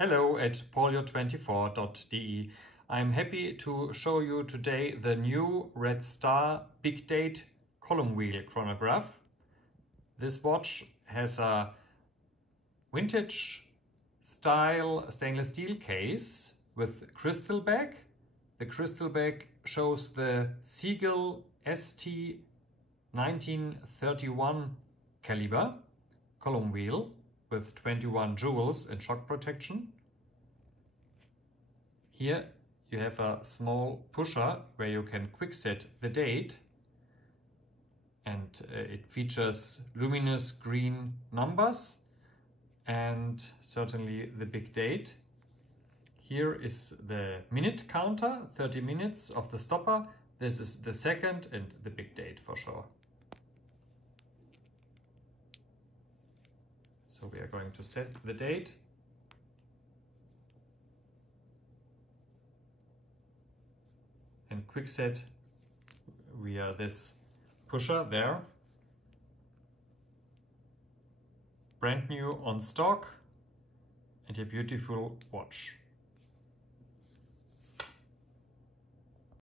Hello at polio24.de. I'm happy to show you today the new Red Star Big Date column wheel chronograph. This watch has a vintage style stainless steel case with crystal back. The crystal back shows the Seagull ST1931 Kaliber column wheel with 21 jewels in shock protection. Here you have a small pusher where you can quick set the date, and it features luminous green numbers and certainly the big date. Here is the minute counter, 30 minutes of the stopper. This is the second and the big date for sure. So we are going to set the date. And quick set via this pusher there. Brand new on stock and a beautiful watch.